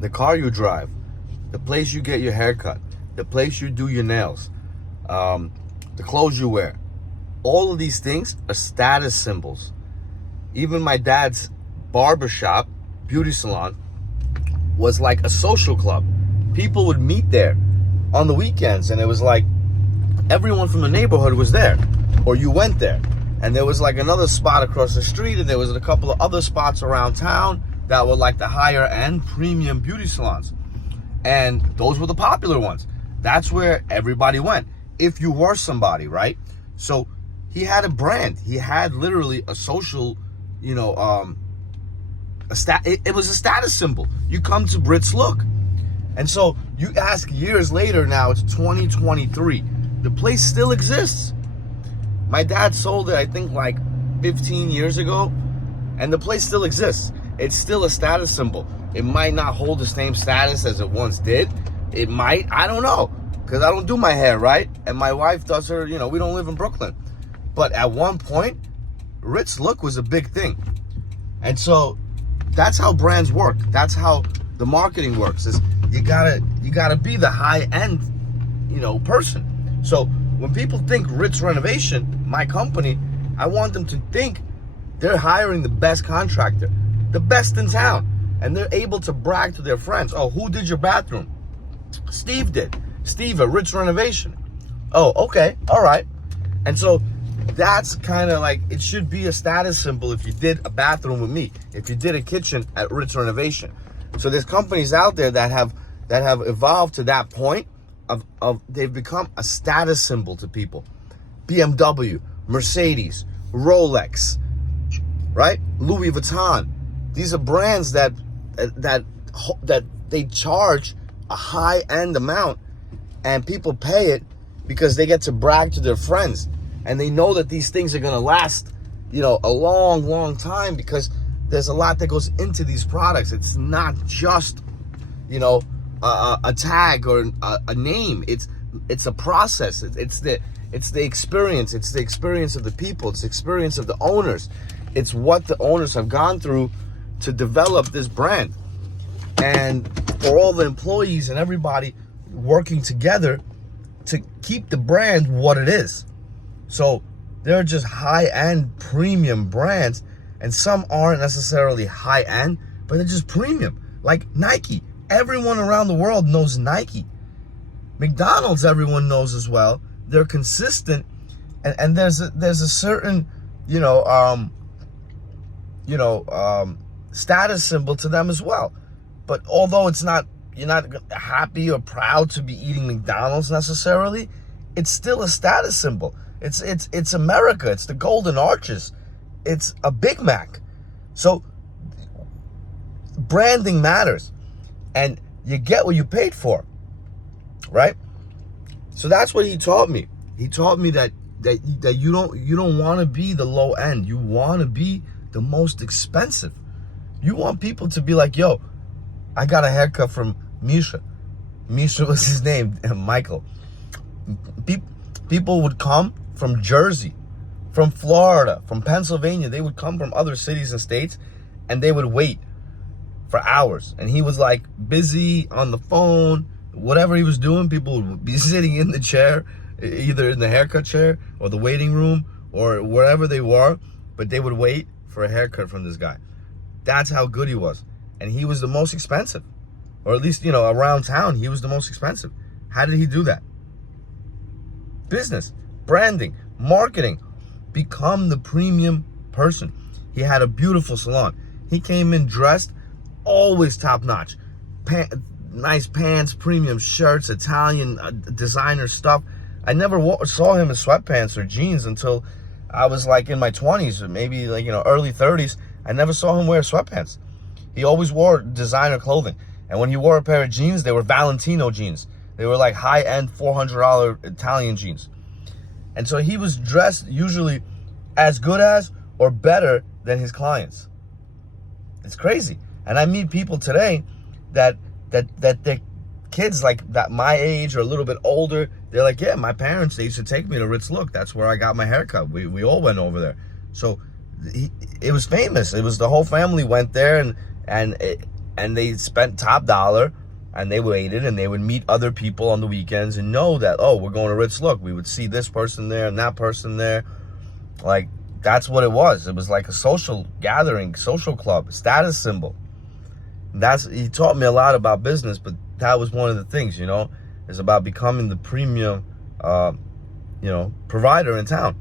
the car you drive, the place you get your haircut, the place you do your nails, the clothes you wear. All of these things are status symbols. Even my dad's barbershop, beauty salon, was like a social club. People would meet there on the weekends, and it was like everyone from the neighborhood was there, or you went there. And there was like another spot across the street, and there was a couple of other spots around town that were like the higher end premium beauty salons. And those were the popular ones. That's where everybody went, if you were somebody, right? So he had a brand. He had literally a social, it was a status symbol. You come to Brits Look. And so you ask years later now, it's 2023. The place still exists. My dad sold it, I think, like 15 years ago, and the place still exists. It's still a status symbol. It might not hold the same status as it once did. It might, I don't know, because I don't do my hair, right? And my wife does her, we don't live in Brooklyn. But at one point, Brits Look was a big thing. And so that's how brands work. That's how the marketing works, is you gotta be the high-end, person. So when people think Ritz Renovation, my company, I want them to think they're hiring the best contractor, the best in town. And they're able to brag to their friends. Oh, who did your bathroom? Steve did. Steve at Ritz Renovation. Oh, okay, all right. And so that's kind of like, it should be a status symbol if you did a bathroom with me, if you did a kitchen at Ritz Renovation. So there's companies out there that have evolved to that point of they've become a status symbol to people. BMW, Mercedes, Rolex, right? Louis Vuitton. These are brands that they charge a high-end amount, and people pay it because they get to brag to their friends, and they know that these things are going to last, a long, long time, because there's a lot that goes into these products. It's not just, a tag or a name. It's a process. It's the experience. It's the experience of the people. It's the experience of the owners. It's what the owners have gone through to develop this brand. And for all the employees and everybody working together to keep the brand what it is. So they're just high-end premium brands, and some aren't necessarily high-end, but they're just premium. Like Nike. Everyone around the world knows Nike. McDonald's, everyone knows as well. They're consistent, and there's a certain, status symbol to them as well. But although you're not happy or proud to be eating McDonald's necessarily, it's still a status symbol. It's America. It's the Golden Arches. It's a Big Mac. So branding matters, and you get what you paid for, right? So that's what he taught me. He taught me that you don't want to be the low end. You want to be the most expensive. You want people to be like, yo, I got a haircut from Misha. Misha was his name, Michael. People would come from Jersey, from Florida, from Pennsylvania. They would come from other cities and states, and they would wait for hours. And he was like busy on the phone, whatever he was doing. People would be sitting in the chair, either in the haircut chair or the waiting room or wherever they were, but they would wait for a haircut from this guy. That's how good he was. And he was the most expensive, or at least, around town, he was the most expensive. How did he do that? Business, branding, marketing, become the premium person. He had a beautiful salon. He came in dressed, always top notch. Nice pants, premium shirts, Italian designer stuff. I never saw him in sweatpants or jeans until I was like in my 20s, or maybe like, early 30s. I never saw him wear sweatpants. He always wore designer clothing. And when he wore a pair of jeans, they were Valentino jeans. They were like high-end $400 Italian jeans. And so he was dressed usually as good as or better than his clients. It's crazy. And I meet people today that their kids like that, my age or a little bit older, they're like, yeah, my parents, they used to take me to Ritz Look. That's where I got my haircut. We all went over there. So it was famous. It was the whole family went there, and and they spent top dollar, and they waited, and they would meet other people on the weekends and know that, oh, we're going to Ritz Look. We would see this person there and that person there. Like, that's what it was. It was like a social gathering, social club, status symbol. He taught me a lot about business, but that was one of the things, you know, is about becoming the premium, provider in town.